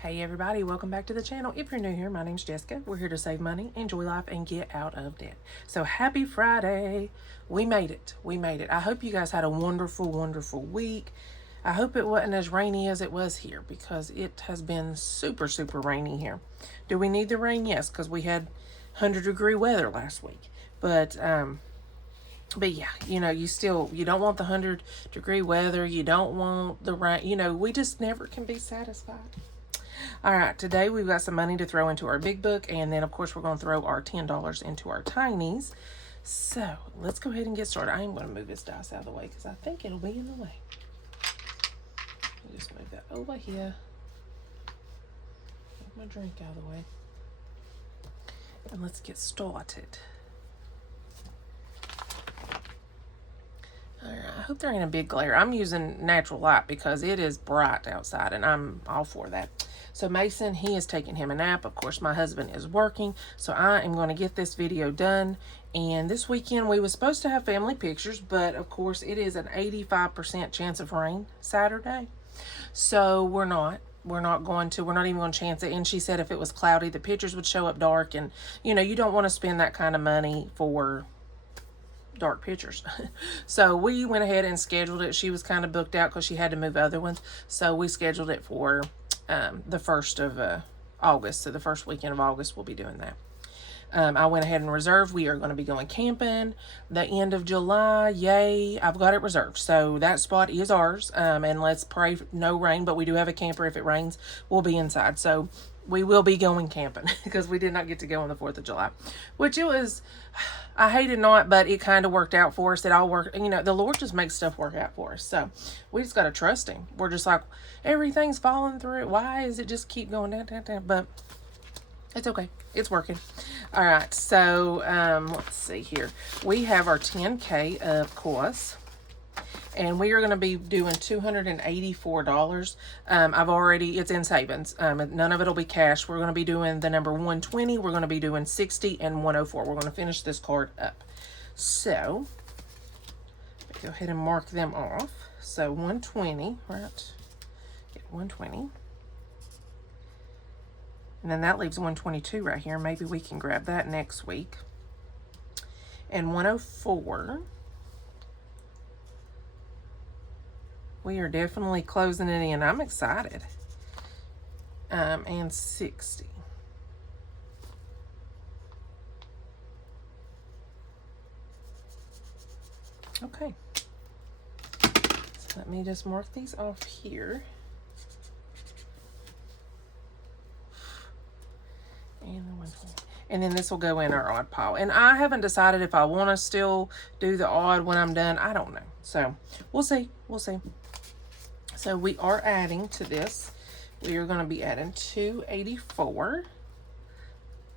Hey everybody, welcome back to the channel. If you're new here, my name's Jessica. We're here to save money, enjoy life, and get out of debt. So happy Friday. We made it. We made it. I hope you guys had a wonderful, wonderful week. I hope it wasn't as rainy as it was here because it has been super, super rainy here. Do we need the rain? Yes, because we had 100-degree weather last week. But yeah, you don't want the 100-degree weather. You don't want the rain. We just never can be satisfied. All right, today we've got some money to throw into our big book, and then, of course, we're going to throw our $10 into our tinies. So let's go ahead and get started. I am going to move this dice out of the way because I think it'll be in the way. Just move that over here. Move my drink out of the way. And let's get started. All right, I hope there ain't a big glare. I'm using natural light because it is bright outside, and I'm all for that. So Mason, he is taking him a nap. Of course, my husband is working, so I am going to get this video done. And this weekend, we were supposed to have family pictures, but of course, it is an 85% chance of rain Saturday. So we're not even going to chance it. And she said if it was cloudy, the pictures would show up dark. And, you don't want to spend that kind of money for dark pictures. So we went ahead and scheduled it. She was kind of booked out because she had to move other ones. So we scheduled it for the 1st of August. So the first weekend of August, we'll be doing that. I went ahead and reserved. We are going to be going camping the end of July. Yay. I've got it reserved. So that spot is ours. And let's pray for no rain, but we do have a camper. If it rains, we'll be inside. So we will be going camping because we did not get to go on the 4th of July, which it was, I hated not, but it kind of worked out for us. It all worked. The Lord just makes stuff work out for us. So we just got to trust him. We're just like, everything's falling through. Why is it just keep going down, down, down? But it's okay. It's working. All right. So, let's see here. We have our 10K, of course. And we are going to be doing $284. It's in savings. None of it will be cash. We're going to be doing the number 120. We're going to be doing 60 and 104. We're going to finish this card up. So, go ahead and mark them off. So, 120, right? Get 120. And then that leaves 122 right here. Maybe we can grab that next week. And 104. We are definitely closing it in. I'm excited. And 60. Okay. So let me just mark these off here. And then this will go in our odd pile. And I haven't decided if I want to still do the odd when I'm done. I don't know. So we'll see. We'll see. So we are adding to this. We are going to be adding $284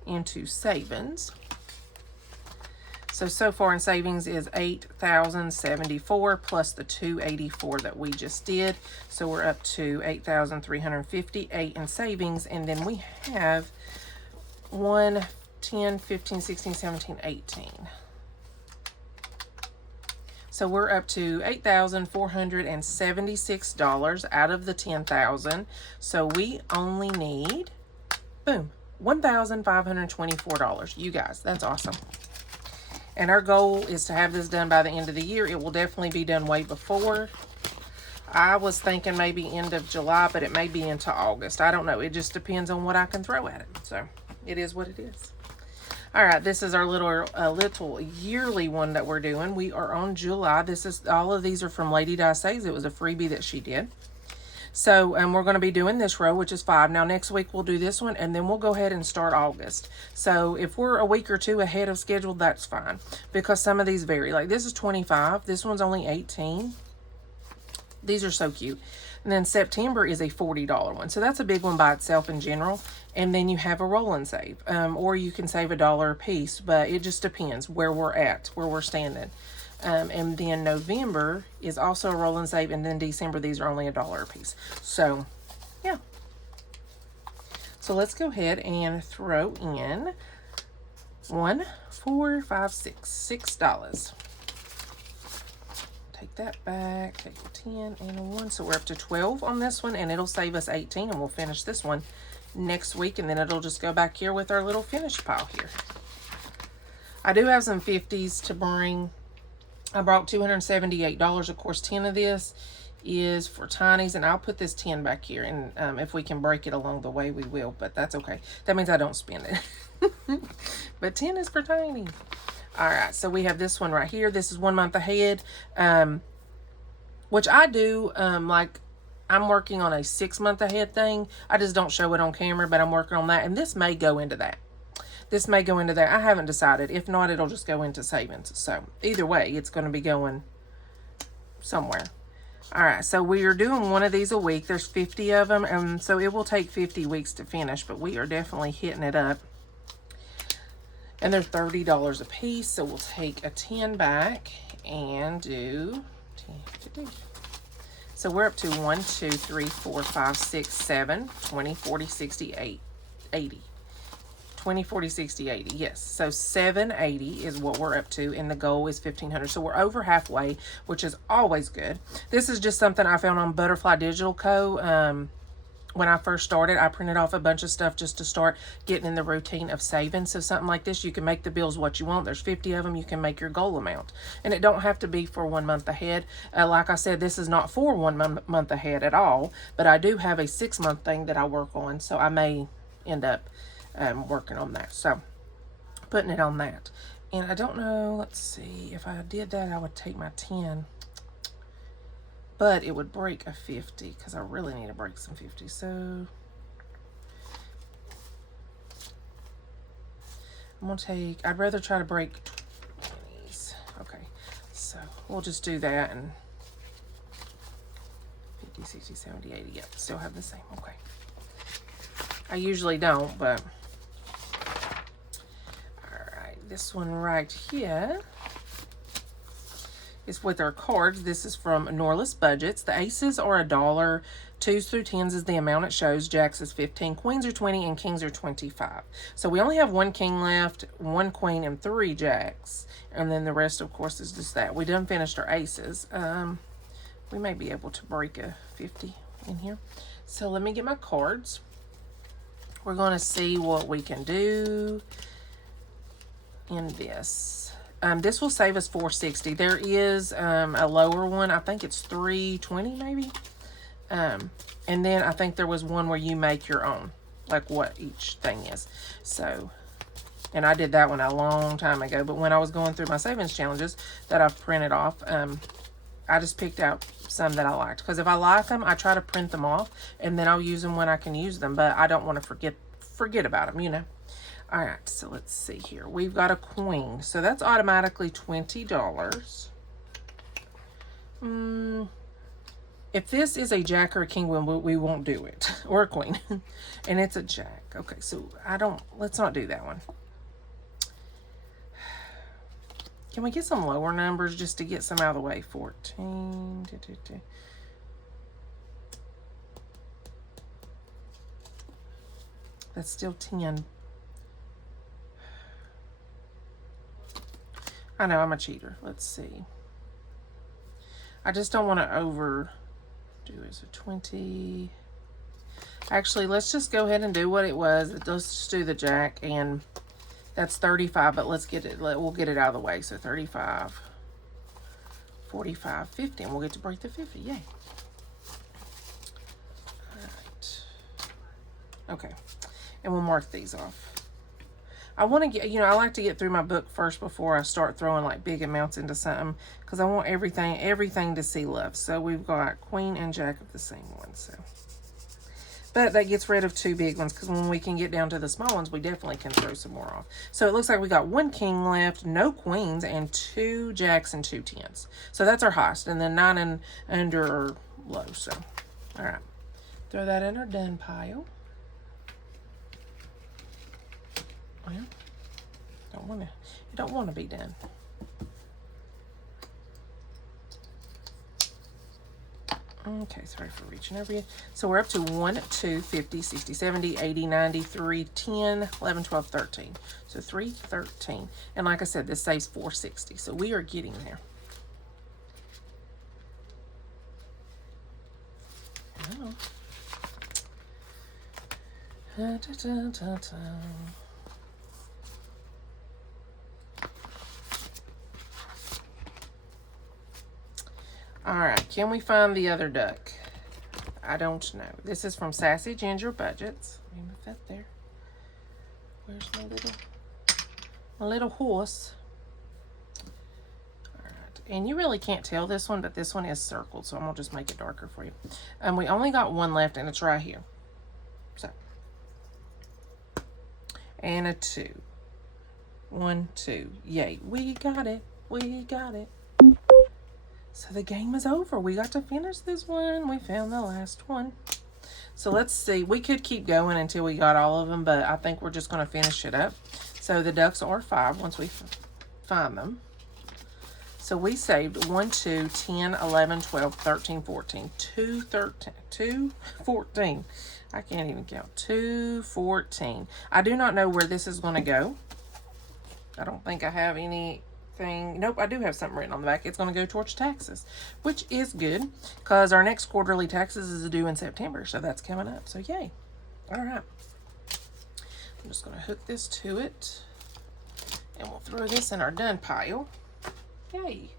into savings. So far in savings is $8,074 plus the $284 that we just did. So we're up to $8,358 in savings. And then we have 1, 10, 15, 16, 17, 18. So we're up to $8,476 out of the $10,000. So we only need, boom, $1,524. You guys, that's awesome. And our goal is to have this done by the end of the year. It will definitely be done way before. I was thinking maybe end of July, but it may be into August. I don't know. It just depends on what I can throw at it. So it is what it is. All right, this is our little yearly one that we're doing. We are on July. All of these are from Lady Di Says. It was a freebie that she did. So we're going to be doing this row, which is 5. Now, next week we'll do this one, and then we'll go ahead and start August. So if we're a week or two ahead of schedule, that's fine, because some of these vary. Like this is 25. This one's only 18. These are so cute. And then September is a $40 one. So that's a big one by itself in general. And then you have a roll and save. Or you can save $1 a piece, but it just depends where we're at, where we're standing. And then November is also a roll and save. And then December, these are only $1 a piece. So, yeah. So let's go ahead and throw in 1, 4, 5, 6. $6. take that back, take a 10 and a 1. So we're up to 12 on this one, and it'll save us 18, and we'll finish this one next week, and then it'll just go back here with our little finish pile here. I do have some 50s to bring. I brought $278. Of course, 10 of this is for Tinies, and I'll put this 10 back here, and if we can break it along the way, we will, but that's okay. That means I don't spend it. But 10 is for Tiny. All right, so we have this one right here. This is 1 month ahead, which I do, like, I'm working on a 6 month ahead thing. I just don't show it on camera, but I'm working on that, and this may go into that. This may go into that. I haven't decided. If not, it'll just go into savings. So either way, it's going to be going somewhere. All right, so we are doing one of these a week. There's 50 of them, and so it will take 50 weeks to finish, but we are definitely hitting it up. And they're $30 a piece, so we'll take a 10 back and do 10. So we're up to 1, 2, 3, 4, 5, 6, 7, 20, 40, 60, 80. 20, 40, 60, 80. Yes. So 780 is what we're up to, and the goal is 1,500. So we're over halfway, which is always good. This is just something I found on Butterfly Digital Co. When I first started, I printed off a bunch of stuff just to start getting in the routine of saving. So something like this, you can make the bills what you want. There's 50 of them. You can make your goal amount. And it don't have to be for 1 month ahead. Like I said, this is not for 1 month ahead at all. But I do have a 6 month thing that I work on. So I may end up working on that. So putting it on that. And I don't know, let's see. If I did that, I would take my 10. But it would break a 50 because I really need to break some 50. So I'm going to take, I'd rather try to break 20s. Okay, so we'll just do that, and 50, 60, 70, 80. Yep, still have the same. Okay. I usually don't, but all right, this one right here is with our cards. This is from Norless Budgets. The aces are $1. 2s through 10s is the amount it shows. Jacks is 15. Queens are 20, and kings are 25. So we only have 1 king left, 1 queen, and 3 jacks. And then the rest, of course, is just that. We done finished our aces. We may be able to break a 50 in here. So let me get my cards. We're going to see what we can do in this. This will save us $460. There is a lower one. I think it's $320 maybe. And then I think there was one where you make your own, like what each thing is. So, and I did that one a long time ago. But when I was going through my savings challenges that I've printed off, I just picked out some that I liked. Because if I like them, I try to print them off, and then I'll use them when I can use them. But I don't want to forget about them, you know. All right, so let's see here. We've got a queen. So that's automatically $20. If this is a jack or a king, we won't do it. Or a queen. And it's a jack. Okay, so let's not do that one. Can we get some lower numbers just to get some out of the way? 14. That's still 10. I know, I'm a cheater. Let's see. I just don't want to overdo it. So 20. Actually, let's just go ahead and do what it was. Let's just do the jack, and that's 35, but let's get it, we'll get it out of the way. So 35, 45, 50, and we'll get to break the 50. Yay. All right. Okay. And we'll mark these off. I want to get, you know, I like to get through my book first before I start throwing like big amounts into something, because I want everything to see love. So we've got queen and jack of the same one. So, but that gets rid of 2 big ones, because when we can get down to the small ones, we definitely can throw some more off. So it looks like we got 1 king left, no queens, and 2 jacks and 2 10s. So that's our highest, and then 9 and under are low. So, all right, throw that in our done pile. Well, you don't want to be done. Okay, sorry for reaching over you. So we're up to 1, 2, 50, 60, 70, 80, 90, 3, 10, 11, 12, 13. So 3, 13. And like I said, this saves $460. So we are getting there. Oh. Da, da, da, da. All right, can we find the other duck? I don't know. This is from Sassy Ginger Budgets. Let me move that there. Where's my little horse? All right, and you really can't tell this one, but this one is circled, so I'm gonna just make it darker for you. We only got one left, and it's right here. So, and a 2. 1, 2. Yay! We got it. We got it. So the game is over. We got to finish this one. We found the last one. So let's see. We could keep going until we got all of them, but I think we're just going to finish it up. So the ducks are 5 once we find them. So we saved 1, 2, 10, 11, 12, 13, 14, 2, 13, 2, 14. I can't even count. 2, 14. I do not know where this is going to go. I don't think I have anything. Nope, I do have something written on the back. It's going to go towards taxes, which is good because our next quarterly taxes is due in September, so that's coming up. So yay. All right. I'm just going to hook this to it, and we'll throw this in our done pile. Yay.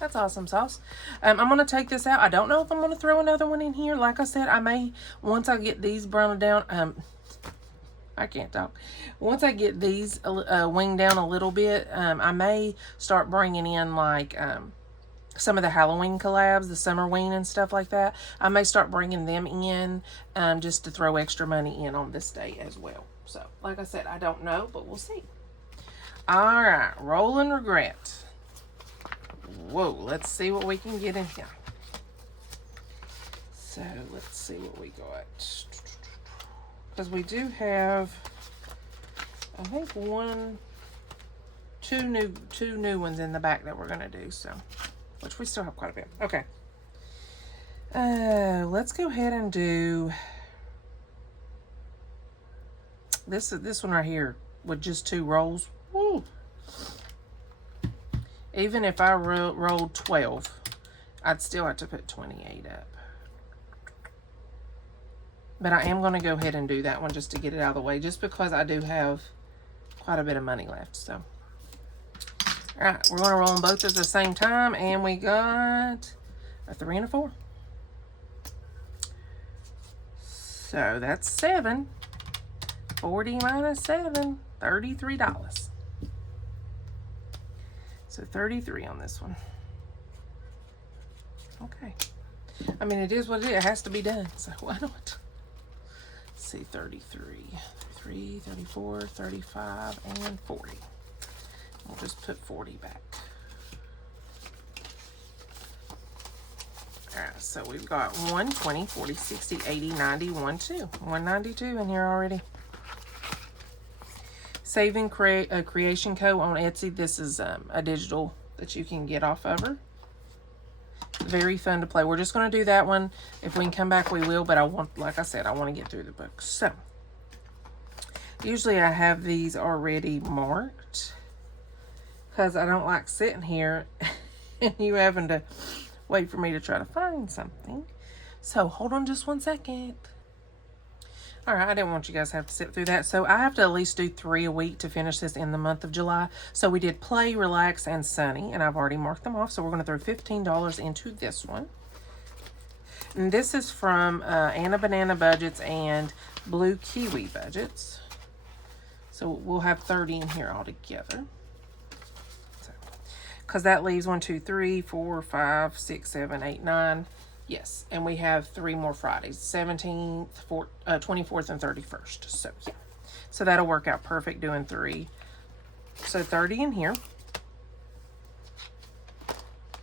That's awesome sauce. I'm going to take this out. I don't know if I'm going to throw another one in here. Like I said, I may, once I get these browned down, I can't talk. Once I get these winged down a little bit, I may start bringing in like some of the Halloween collabs, the summer wing and stuff like that. I may start bringing them in just to throw extra money in on this day as well. So, like I said, I don't know, but we'll see. All right, Rolling Regret. Whoa, let's see what we can get in here. So, let's see what we got. Because we do have, I think two new ones in the back that we're gonna do. So, which we still have quite a bit. Okay. Let's go ahead and do this one right here with just 2 rolls. Woo. Even if I rolled 12, I'd still have to put 28 up. But I am going to go ahead and do that one just to get it out of the way, just because I do have quite a bit of money left. So, all right, we're going to roll them both at the same time, and we got a 3 and a 4. So that's 7. 40 minus 7, $33. So 33 on this one. Okay. I mean, it is what it is. It has to be done, so why not? See, 33, 34, 35, and 40. We'll just put 40 back. All right, so we've got 1, 20, 40, 60, 80, 90, 1, 2. 192 in here already. Saving Creation Co. on Etsy. This is a digital that you can get off of her. Very fun to play. We're just going to do that one. If we can come back, we will. But I want, like I said, I want to get through the book. So, usually I have these already marked because I don't like sitting here and you having to wait for me to try to find something. So, hold on just one second. All right, I didn't want you guys to have to sit through that. So I have to at least do 3 a week to finish this in the month of July. So we did Play, Relax, and Sunny, and I've already marked them off. So we're going to throw $15 into this one. And this is from Anna Banana Budgets and Blue Kiwi Budgets. So we'll have 30 in here altogether. Because that leaves 1, 2, 3, 4, 5, 6, 7, 8, 9. Yes, and we have 3 more Fridays, 17th, 24th, and 31st. So, yeah. So that'll work out perfect doing 3. So 30 in here.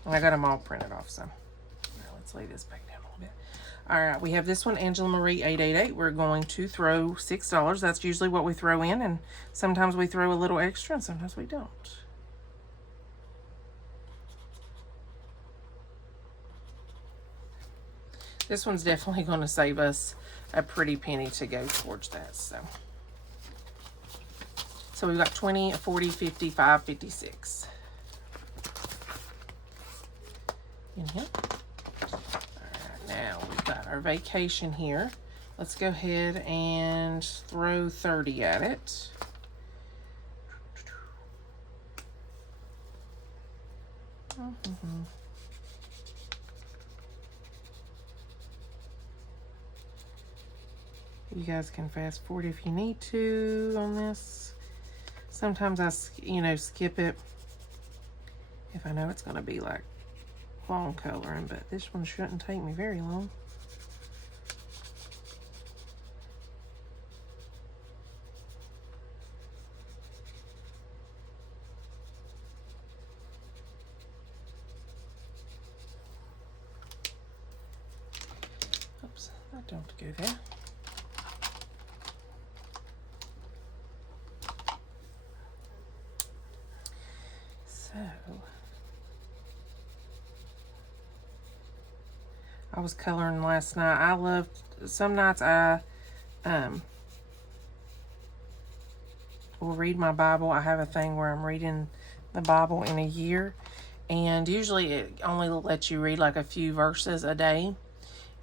And I got them all printed off, so. Now let's lay this back down a little bit. All right, we have this one, Angela Marie 888. We're going to throw $6. That's usually what we throw in, and sometimes we throw a little extra, and sometimes we don't. This one's definitely going to save us a pretty penny to go towards that. So we've got 20, 40, 55, 56. In here. All right. now we've got our vacation here. Let's go ahead and throw 30 at it. You guys can fast forward if you need to on this. Sometimes I, skip it if I know it's going to be like long coloring, but this one shouldn't take me very long. Oops, I don't go there. I was coloring last night. I loved, some nights I will read my Bible. I have a thing where I'm reading the Bible in a year, and usually it only lets you read like a few verses a day,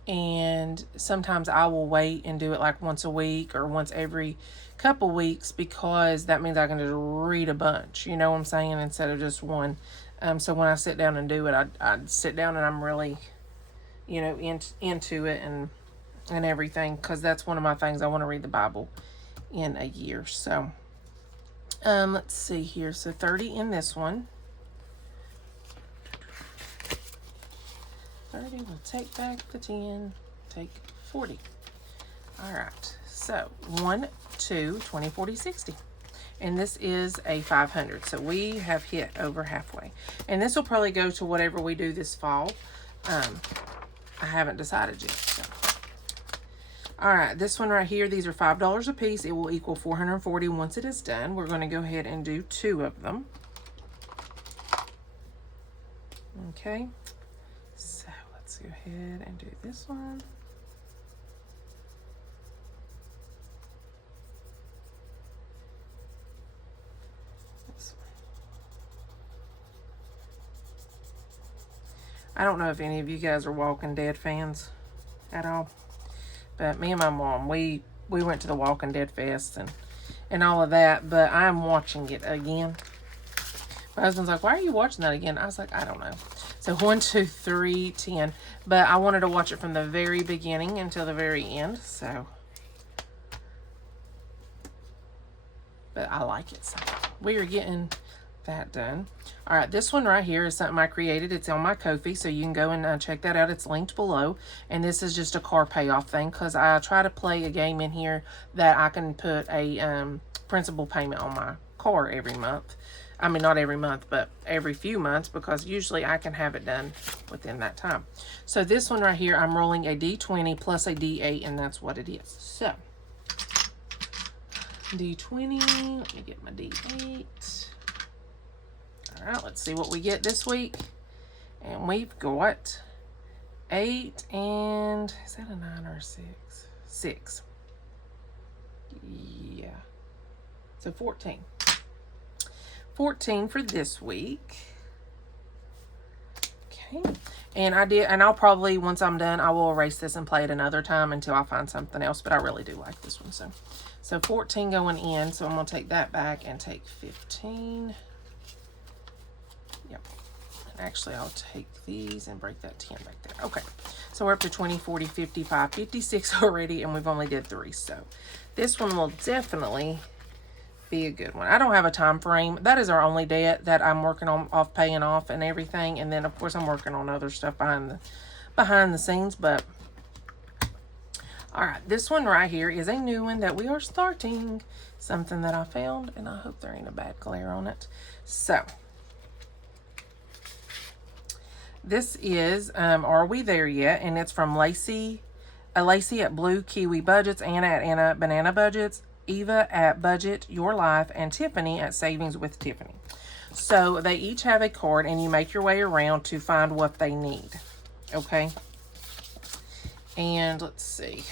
and sometimes I will wait and do it like once a week or once every couple weeks, because that means I can just read a bunch, you know what I'm saying, instead of just one. So when I sit down and do it, I sit down and I'm really, into it and everything, because that's one of my things. I want to read the Bible in a year. So let's see here. So 30 in this one. 30, we'll take back the 10, take 40. All right, so 1, 2, 20, 40, 60. And this is a 500. So we have hit over halfway. And this will probably go to whatever we do this fall. I haven't decided yet. So. All right, this one right here, these are $5 a piece. It will equal 440 once it is done. We're going to go ahead and do 2 of them. Okay, so let's go ahead and do this one. I don't know if any of you guys are Walking Dead fans at all, but me and my mom, we went to the Walking Dead Fest and all of that, but I'm watching it again. My husband's like, why are you watching that again? I was like, I don't know. So 1, 2, 3, 10, but I wanted to watch it from the very beginning until the very end, so. But I like it, so we are getting that done. All right, this one right here is something I created. It's on my Ko-fi, so you can go and check that out. It's linked below, and this is just a car payoff thing, because I try to play a game in here that I can put a principal payment on my car every month. I mean, not every month, but every few months, because usually I can have it done within that time. So this one right here, I'm rolling a D20 plus a D8, and that's what it is. So D20, let me get my D8. All right, let's see what we get this week. And we've got 8 and, is that a 9 or a 6? 6. Yeah. So 14. 14 for this week. Okay. And I'll probably, once I'm done, I will erase this and play it another time until I find something else, but I really do like this one. So 14 going in, so I'm going to take that back and take 15. Yep. And actually, I'll take these and break that 10 back there. Okay. So we're up to 20, 40, 55, 56 already, and we've only did 3. So this one will definitely be a good one. I don't have a time frame. That is our only debt that I'm working on paying off and everything. And then, of course, I'm working on other stuff behind the scenes. But, all right, this one right here is a new one that we are starting. Something that I found, and I hope there ain't a bad glare on it. So this is Are We There Yet? And it's from Lacey at Blue Kiwi Budgets, Anna at Anna Banana Budgets, Eva at Budget Your Life, and Tiffany at Savings with Tiffany. So they each have a card, and you make your way around to find what they need. Okay. And let's see.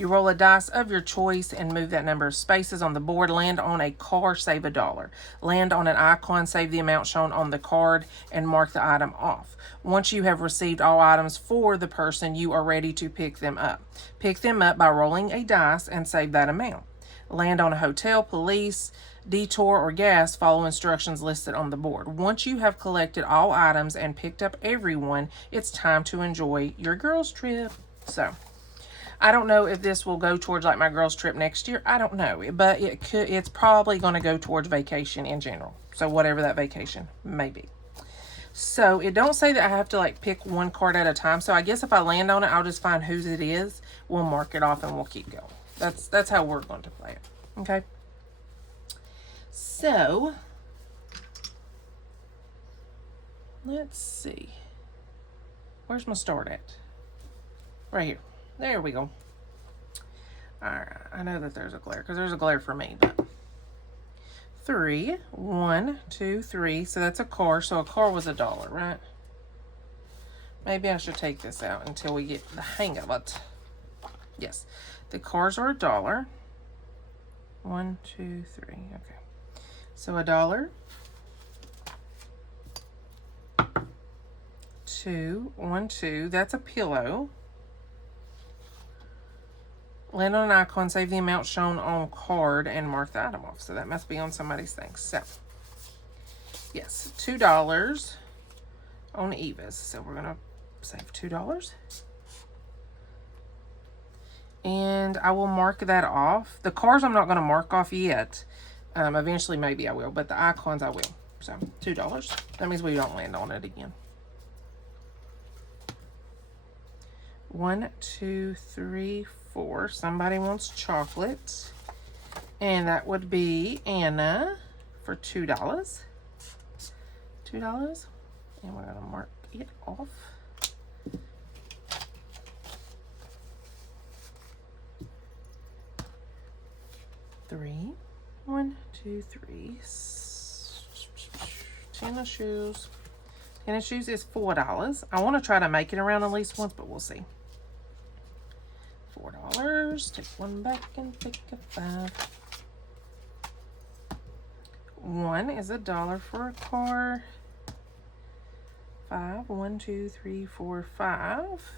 You roll a dice of your choice and move that number of spaces on the board. Land on a car, save $1. Land on an icon, save the amount shown on the card, and mark the item off. Once you have received all items for the person, you are ready to pick them up. Pick them up by rolling a dice and save that amount. Land on a hotel, police, detour, or gas. Follow instructions listed on the board. Once you have collected all items and picked up everyone, it's time to enjoy your girls' trip. So, I don't know if this will go towards like my girls' trip next year. I don't know, but it's probably going to go towards vacation in general. So, whatever that vacation may be. So, it don't say that I have to like pick one card at a time. So, I guess if I land on it, I'll just find whose it is. We'll mark it off and we'll keep going. That's how we're going to play it. Okay. So, let's see. Where's my start at? Right here. There we go. Alright, I know that there's a glare, because there's a glare for me, but 3, 1, 2, 3. So that's a car. So a car was $1, right? Maybe I should take this out until we get the hang of it. Yes. The cars are $1. 1, 2, 3. Okay. So $1. 2, 1, 2. That's a pillow. Land on an icon, save the amount shown on card, and mark the item off. So that must be on somebody's thing. So, yes, $2 on Eva's. So we're going to save $2. And I will mark that off. The cars I'm not going to mark off yet. Eventually, maybe I will, but the icons I will. So, $2. That means we don't land on it again. 1, 2, 3, 4. Somebody wants chocolate. And that would be Anna for $2. $2. And we're going to mark it off. Three. 1, 2, 3. Tennis shoes. Tennis shoes is $4. I want to try to make it around at least once, but we'll see. $4. Take one back and pick a 5. 1 is $1 for a car. 5. 1, 2, 3, 4, 5.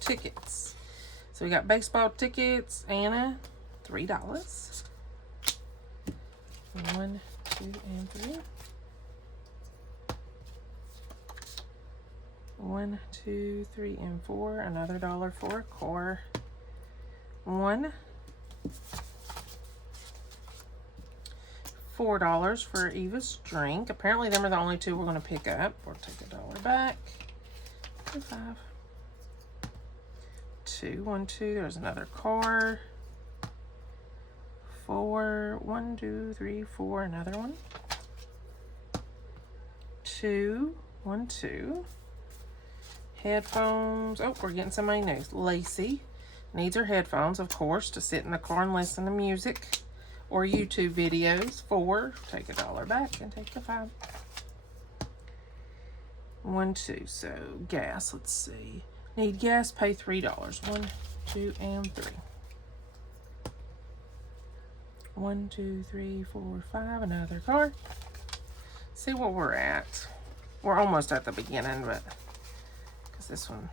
Tickets. So we got baseball tickets. Anna, $3. 1, 2, and 3. 1, 2, 3, and 4. Another $1 for a car. 1. $4 for Eva's drink. Apparently, them are the only two we're going to pick up. We'll take $1 back. 5. 2, 1, 2. There's another car. 4. 1, 2, 3, 4. Another one. 2, 1, 2. Headphones. Oh, we're getting somebody new. Lacey needs her headphones, of course, to sit in the car and listen to music or YouTube videos. 4. Take $1 back and take a 5. 1, 2. So gas. Let's see. Need gas. Pay $3. 1, 2, and 3. 1, 2, 3, 4, 5. Another car. See what we're at. We're almost at the beginning, but because this one.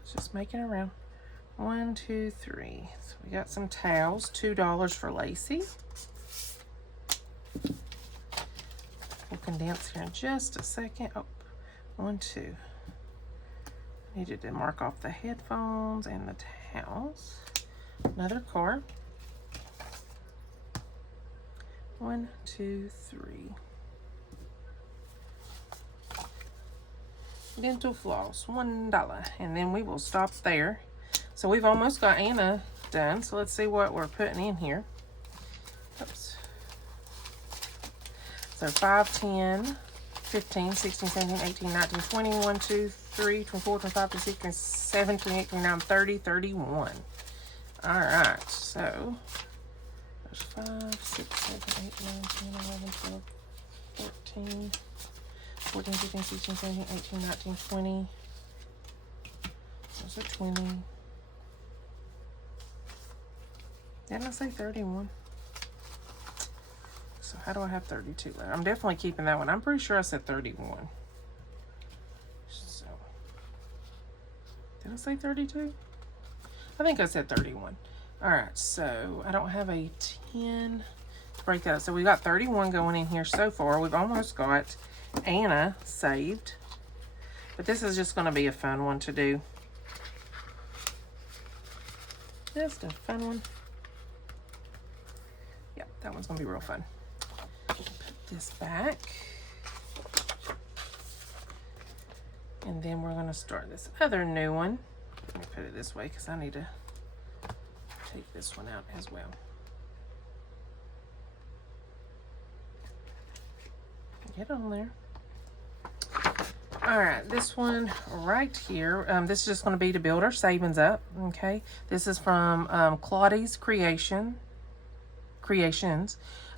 Let's just make it around. 1, 2, 3. So we got some towels. $2 for Lacey. We'll condense here in just a second. Oh, 1, 2. Needed to mark off the headphones and the towels. Another car. 1, 2, 3. Dental floss, $1. And then we will stop there. So we've almost got Anna done. So let's see what we're putting in here. Oops. So 5, 10, 15, 16, 17, 18, 19, 20, 1, 2, 3, 24, 25, 26, 27, 28, 29, 30, 31. All right, so there's 5, 6, 7, 8, 9, 10, 11, 12, 13. 14, 15, 16, 17, 18, 19, 20. There's a 20. Didn't I say 31? So how do I have 32 left? I'm definitely keeping that one. I'm pretty sure I said 31. So, did I say 32? I think I said 31. All right, so I don't have a 10 to break that up. So we got 31 going in here so far. We've almost got Anna saved. But this is just going to be a fun one to do. Just a fun one. Yeah, that one's going to be real fun. Put this back. And then we're going to start this other new one. Let me put it this way because I need to take this one out as well. Get on there. All right, this one right here, this is just going to be to build our savings up, okay? This is from Claudie's Creations,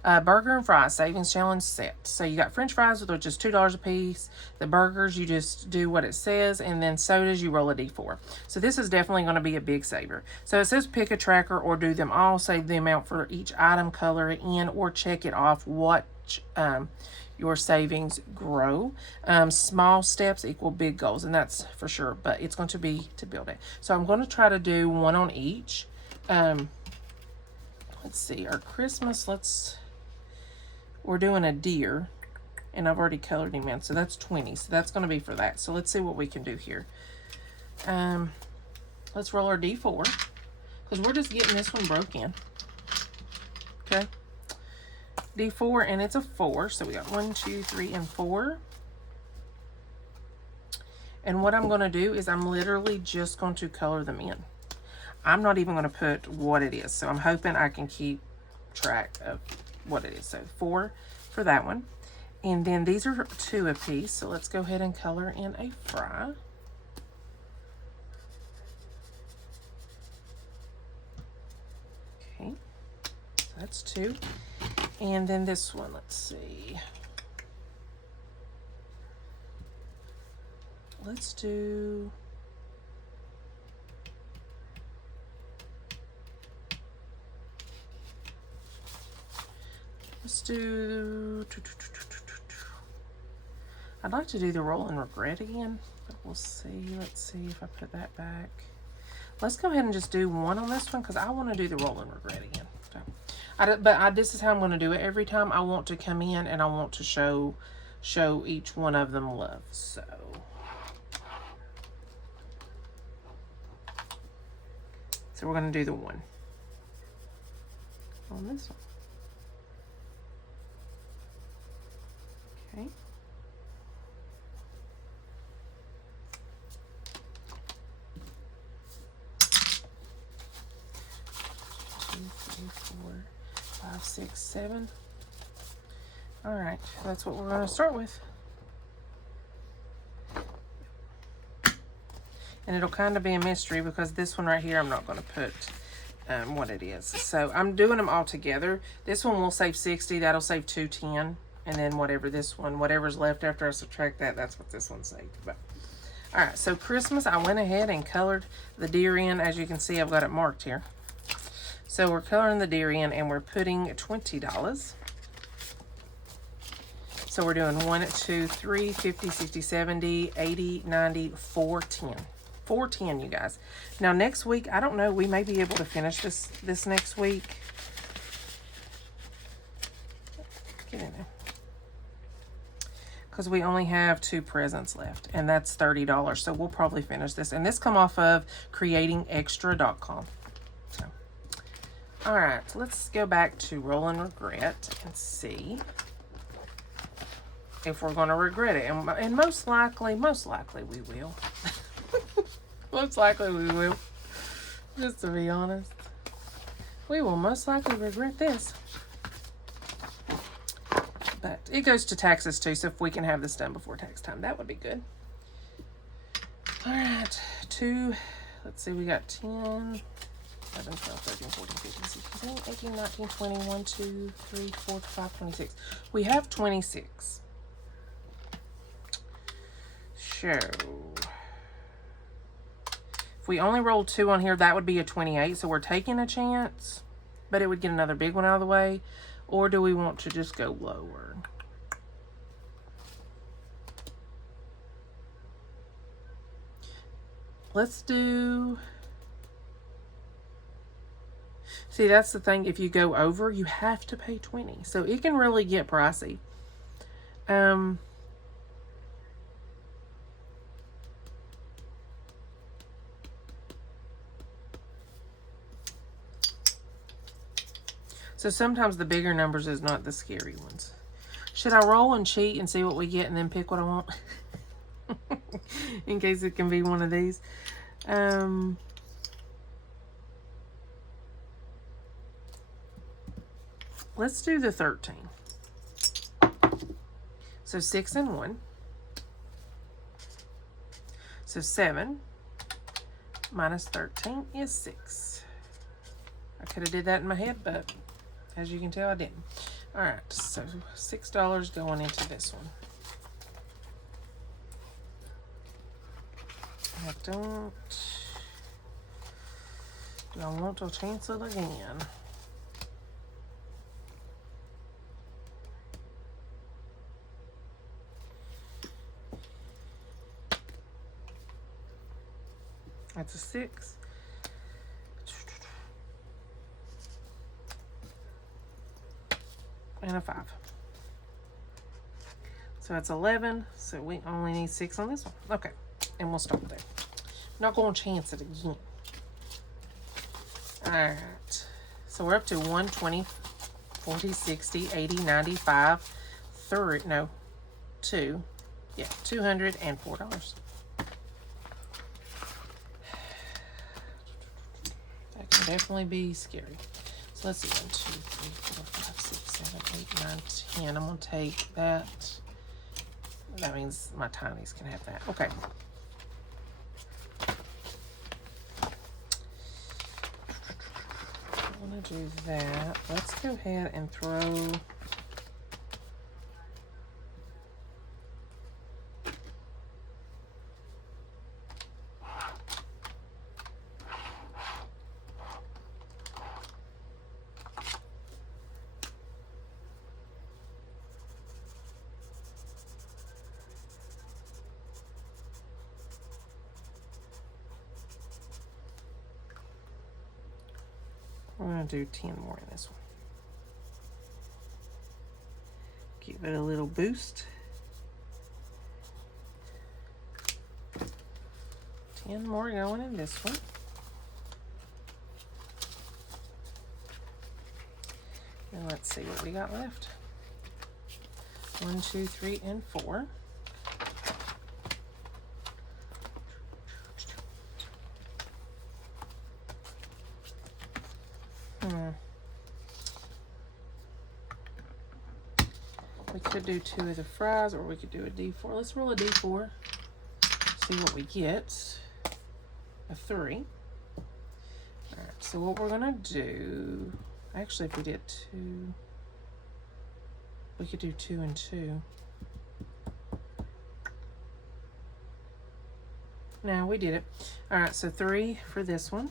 Burger and Fries Savings Challenge Set. So you got French fries, which are just $2 a piece. The burgers, you just do what it says, and then sodas, you roll a D4. So this is definitely going to be a big saver. So it says pick a tracker or do them all, save the amount for each item, color it in, or check it off. Watch your savings grow. Small steps equal big goals, and that's for sure, but it's going to be to build it. So I'm going to try to do one on each. Let's see, our Christmas, we're doing a deer, and I've already colored him in, so that's 20, so that's going to be for that. So let's see what we can do here. Let's roll our D4, because we're just getting this one broke in. Okay. D4, and it's a 4, so we got 1, 2, 3, and 4. And what I'm going to do is I'm literally just going to color them in. I'm not even going to put what it is, so I'm hoping I can keep track of what it is. So 4 for that one, and then these are 2 apiece, so let's go ahead and color in a fry. Okay, so that's 2. And then this one, let's see. Let's do... I'd like to do the roll and regret again, but we'll see. Let's see if I put that back. Let's go ahead and just do one on this one because I want to do the roll and regret again. So, this is how I'm going to do it every time. I want to come in and I want to show each one of them love. So we're going to do the one on this one. Okay. Two, three, 4, 5, 6, 7. All right, that's what we're going to start with. And it'll kind of be a mystery because this one right here, I'm not going to put what it is. So I'm doing them all together. This one will save 60. That'll save 210. And then whatever's left after I subtract that, that's what this one saved. But all right, so Christmas, I went ahead and colored the deer in. As you can see, I've got it marked here. So we're coloring the deer in, and we're putting $20. So we're doing 1, 2, 3, 50, 60, 70, 80, 90, 410. 410, you guys. Now next week, I don't know, we may be able to finish this next week. Get in there. Because we only have 2 presents left, and that's $30. So we'll probably finish this. And this come off of creatingextra.com. So, all right, let's go back to Roll and Regret and see if we're going to regret it. And most likely we will. Most likely we will. Just to be honest. We will most likely regret this. But it goes to taxes too, so if we can have this done before tax time, that would be good. All right, 2, let's see, we got 10, 11, 12, 13, 14, 15, 16, 18, 19, 20, 1, 2, 3, 4, 5, 26. We have 26. show. If we only roll 2 on here, that would be a 28. So we're taking a chance, but it would get another big one out of the way. Or do we want to just go lower? Let's do... See, that's the thing. If you go over, you have to pay 20. So it can really get pricey. So sometimes the bigger numbers is not the scary ones. Should I roll and cheat and see what we get and then pick what I want? In case it can be one of these. Let's do the 13. So 6 and 1. So 7 minus 13 is 6. I could have did that in my head, but as you can tell, I didn't. All right, so $6 going into this one. Do I want to chance it again? That's a 6. And a 5. So that's 11. So we only need 6 on this one. Okay. And we'll stop there. Not going to chance it again. Alright. So we're up to 120, 40, 60, 80, 95, 3, no, 2. Yeah, $204. That can definitely be scary. So let's see, 1, 2, 3, 4, 5, 6, 7, 8, 9, 10. I'm going to take that. That means my tinies can have that. Okay. I want to do that. Let's go ahead and throw... I'm going to do 10 more in this one. Give it a little boost. 10 more going in this one. And let's see what we got left. 1, 2, 3, and 4. We could do 2 of the fries, or we could do a D4. Let's roll a D4. See what we get. A 3. All right, so what we're gonna do, actually if we did 2, we could do 2 and 2. No, we did it. All right, so 3 for this one.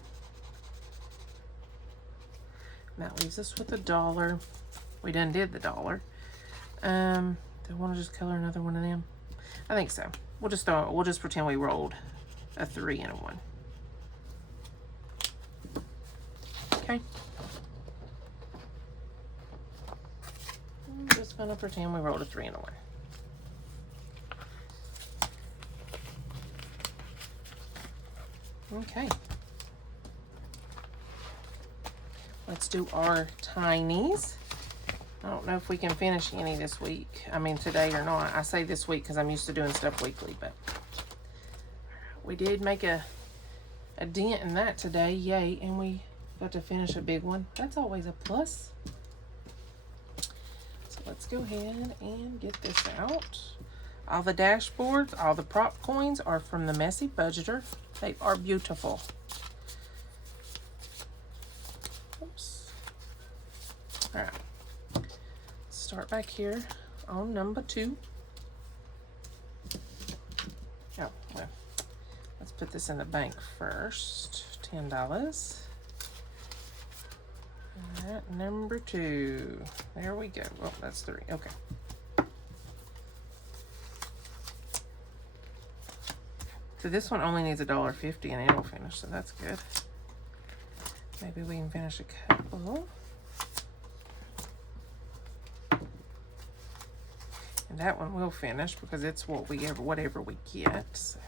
And that leaves us with $1. We done did the $1. Do I want to just color another one of them? I think so. We'll just pretend we rolled a 3 and a 1. Okay. I'm just gonna pretend we rolled a 3 and a 1. Okay. Let's do our tinies. I don't know if we can finish any this week. I mean, today or not. I say this week because I'm used to doing stuff weekly, but we did make a dent in that today. Yay. And we got to finish a big one. That's always a plus. So let's go ahead and get this out. All the dashboards, all the prop coins are from the Messy Budgeter. They are beautiful. Oops. All right. Start back here on number 2. Oh, well, let's put this in the bank first. $10. All right, number 2. There we go. Oh, that's 3. Okay. So this one only needs $1.50 and it'll finish, so that's good. Maybe we can finish a couple. And that one will finish because it's whatever we get. So.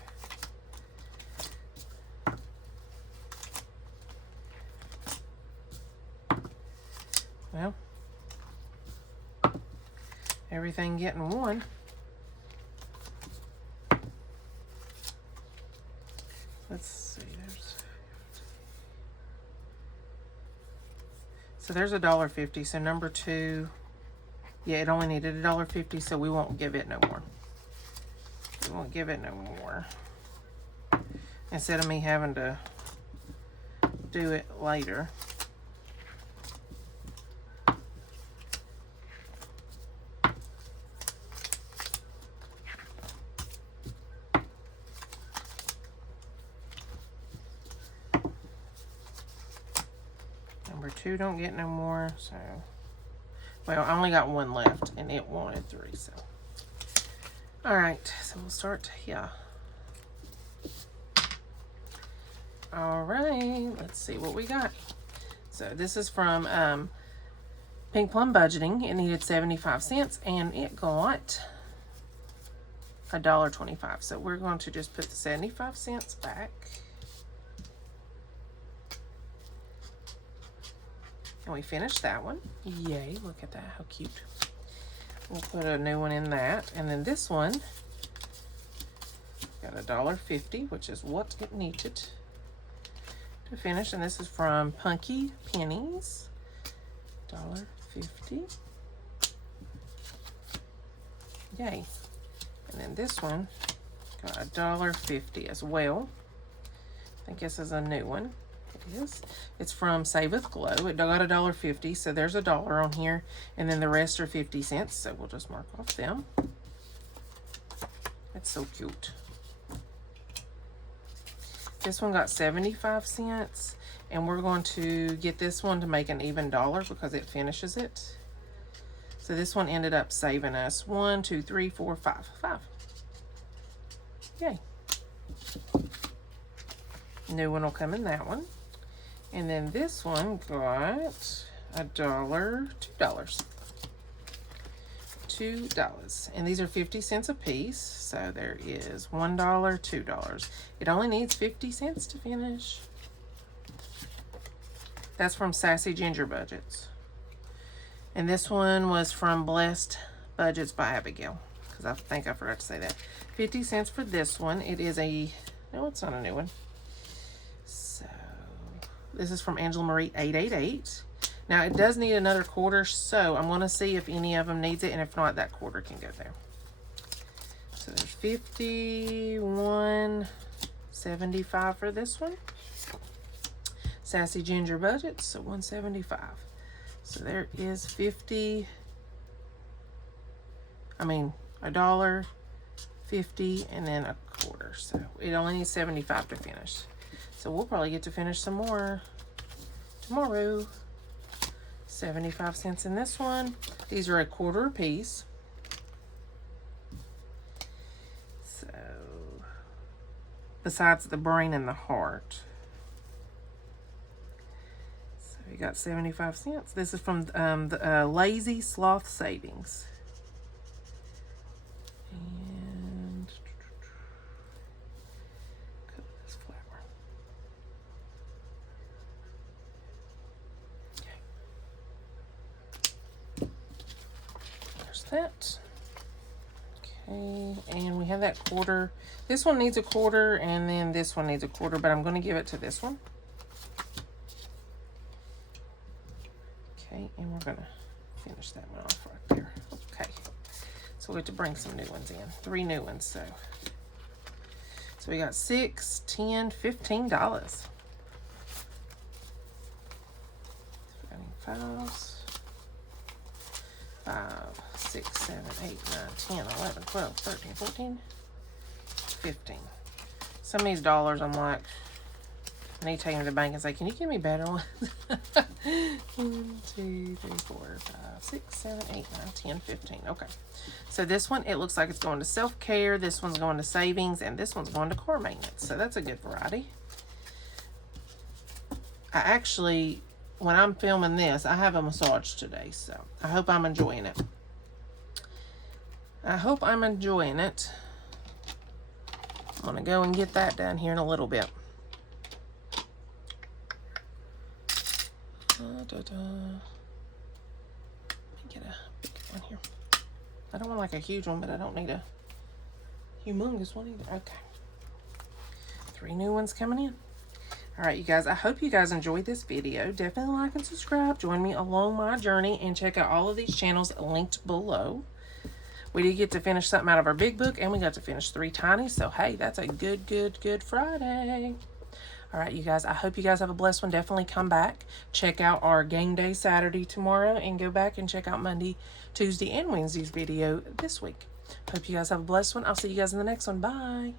Well, everything getting 1. Let's see, there's $1.50, so number 2, yeah, it only needed $1.50, so we won't give it no more. We won't give it no more. Instead of me having to do it later. Number 2 don't get no more, so. Well, I only got 1 left, and it wanted 3, so. All right, so we'll start here. All right, let's see what we got. So this is from Pink Plum Budgeting. It needed 75 cents, and it got $1.25. So we're going to just put the 75 cents back. And we finished that one. Yay, look at that, how cute. We'll put a new one in that. And then this one got $1.50, which is what it needed to finish. And this is from Punky Pennies. $1.50. Yay. And then this one got $1.50 as well. I think this is a new one. It is. It's from Saveth Glow. It got $1.50, so there's $1 on here, and then the rest are 50 cents. So we'll just mark off them. It's so cute. This one got 75 cents, and we're going to get this one to make an even dollar because it finishes it. So this one ended up saving us 1, 2, 3, 4, 5. 5. Yay. New one will come in that one. And then this one got $1, $2. $2. And these are 50 cents a piece. So there is $1, $2. It only needs 50 cents to finish. That's from Sassy Ginger Budgets. And this one was from Blessed Budgets by Abigail. Because I think I forgot to say that. 50 cents for this one. It is a, no, it's not a new one. So this is from Angela Marie 888. Now it does need another quarter, so I'm going to see if any of them needs it, and if not, that quarter can go there. So there's 51.75 for this one. Sassy Ginger Budget, so 175. So there is $1.50, and then a quarter. So it only needs 75 to finish. So we'll probably get to finish some more tomorrow. 75 cents in this one. These are a quarter a piece. So, besides the brain and the heart. So we got 75 cents. This is from the Lazy Sloth Savings. And cut this flower. There's that. Okay, and we have that quarter. This one needs a quarter, and then this one needs a quarter, but I'm going to give it to this one. Okay, and we're going to finish that one off right there. Okay, so we have to bring some new ones in. 3 new ones, so we got $6, $10, $15. 5, 6, 7, 8, 9, 10, 11, 12, 13, 14, $15. Some of these dollars, I'm like, I need to take them to the bank and say, can you give me better ones? 1, 2, 3, 4, 5, 6, 7, 8, 9, 10, 15. Okay. So this one, it looks like it's going to self-care. This one's going to savings. And this one's going to car maintenance. So that's a good variety. I actually, when I'm filming this, I have a massage today. So I hope I'm enjoying it. I hope I'm enjoying it. I'm going to go and get that done here in a little bit. Let me get a big one here. I don't want like a huge one, but I don't need a humongous one either. Okay. 3 new ones coming in. All right, you guys, I hope you guys enjoyed this video. Definitely like and subscribe. Join me along my journey and check out all of these channels linked below. We did get to finish something out of our big book, and we got to finish 3 Tinies. So, hey, that's a good Friday. All right, you guys, I hope you guys have a blessed one. Definitely come back. Check out our game day Saturday tomorrow, and go back and check out Monday, Tuesday, and Wednesday's video this week. Hope you guys have a blessed one. I'll see you guys in the next one. Bye.